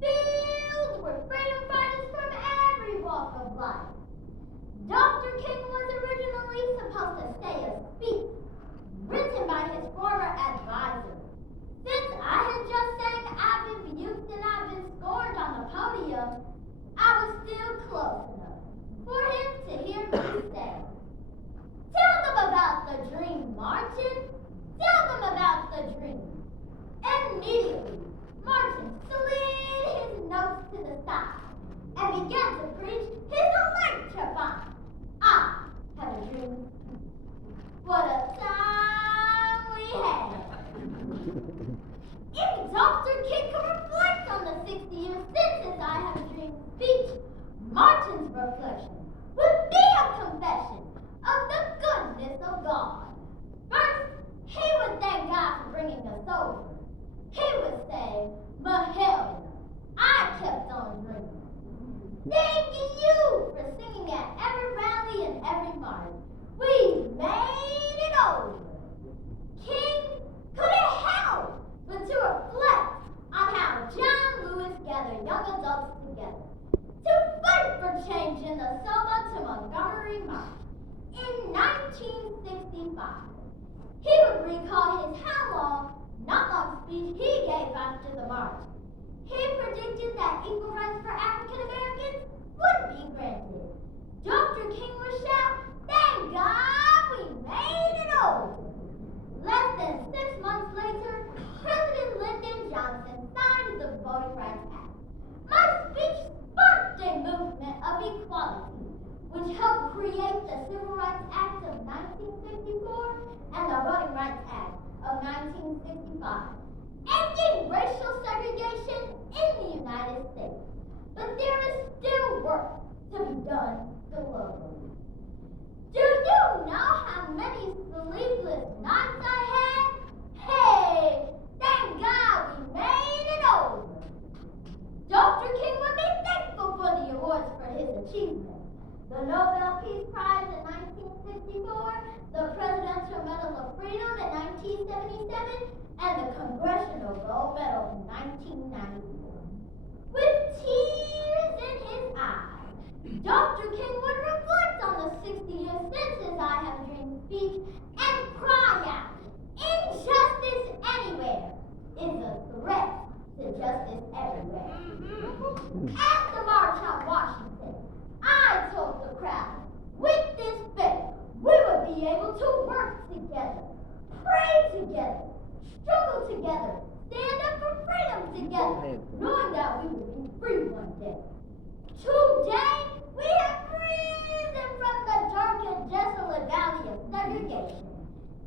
filled with freedom fighters from every walk of life. Dr. King was originally supposed to say a speech written by his former advisor. Since I had just sang I've been rebuked and I've been scorned on the podium, I was still close enough for him to hear me say, "Tell them about the dream, Martin. Tell them about the dream." Immediately, Martin slid his notes to the side and began to preach his electrifying "I have a dream." What a time we had! If Dr. King could reflect on the 60 years since his "I have a dream" speech, Martin's reflection would be a confession of the goodness of God. First, he would thank God for bringing us over. He would say, "Mahalia, I kept on dreaming." Thank you for singing at every rally and every march. We made it over. King couldn't help but to reflect on how John Lewis gathered young adults together to fight for change in the Selma to Montgomery March in 1965. He would recall his not long speech he gave after the march. He predicted that equal rights for African Americans would be granted. Dr. King would shout, "Thank God we made it over." Less than 6 months later, President Lyndon Johnson signed the Voting Rights Act. My speech sparked a movement of equality, which helped create the Civil Rights Act of 1964 and the Voting Rights Act of 1965, ending racial segregation in the United States. But there is still work to be done globally. Do you know how many sleepless nights I had? Hey, thank God we made it over. Dr. King would be thankful for the awards for his achievements. The Nobel Peace Prize in 1964, the Presidential Medal of Freedom in 1977, and the Congressional Gold Medal in 1994. With tears in his eyes, Dr. King would reflect on the 60 years since his "I Have a Dream" speech and cry out, "Injustice anywhere is a threat to justice everywhere." At the March on Washington, I told the crowd, with this faith, we would be able to work together, pray together, struggle together, stand up for freedom together, knowing that we would be free one day. Today, we have risen from the dark and desolate valley of segregation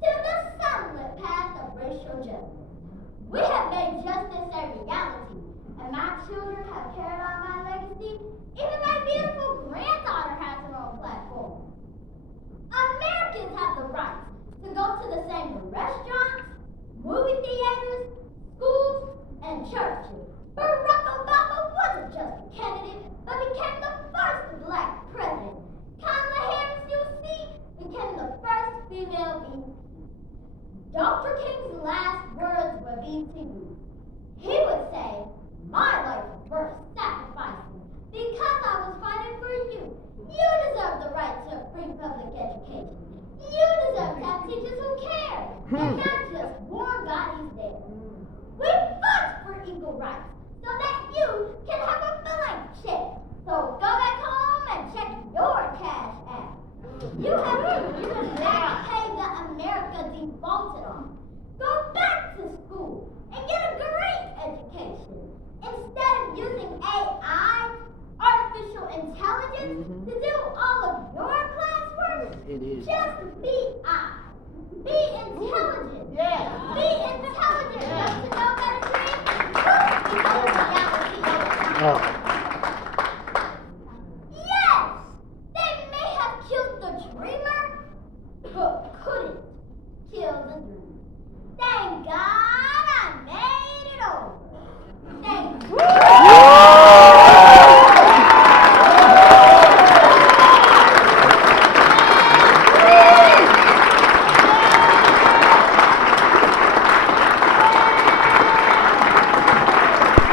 to the sunlit path of racial justice. We have made justice a reality, and my children have carried on my legacy. Even my beautiful granddaughter has her own platform. Americans have the right to go to the same restaurants, movie theaters, schools, and churches. Barack Obama wasn't just a candidate, but became the first black president. Kamala Harris, you see, became the first female VP. Dr. King's last words would be to you. He would say, "My life is worth sacrificing because I was fighting for you. You deserve the right to free public education. You deserve to have teachers who care, and not just warm bodies there. We fought for equal rights so that you can have a blank check. So go back home and check your cash app. You have to use back pay that America defaulted on. Go back to school and get a great education. Instead of using AI, artificial intelligence, to do all of your classwork, just be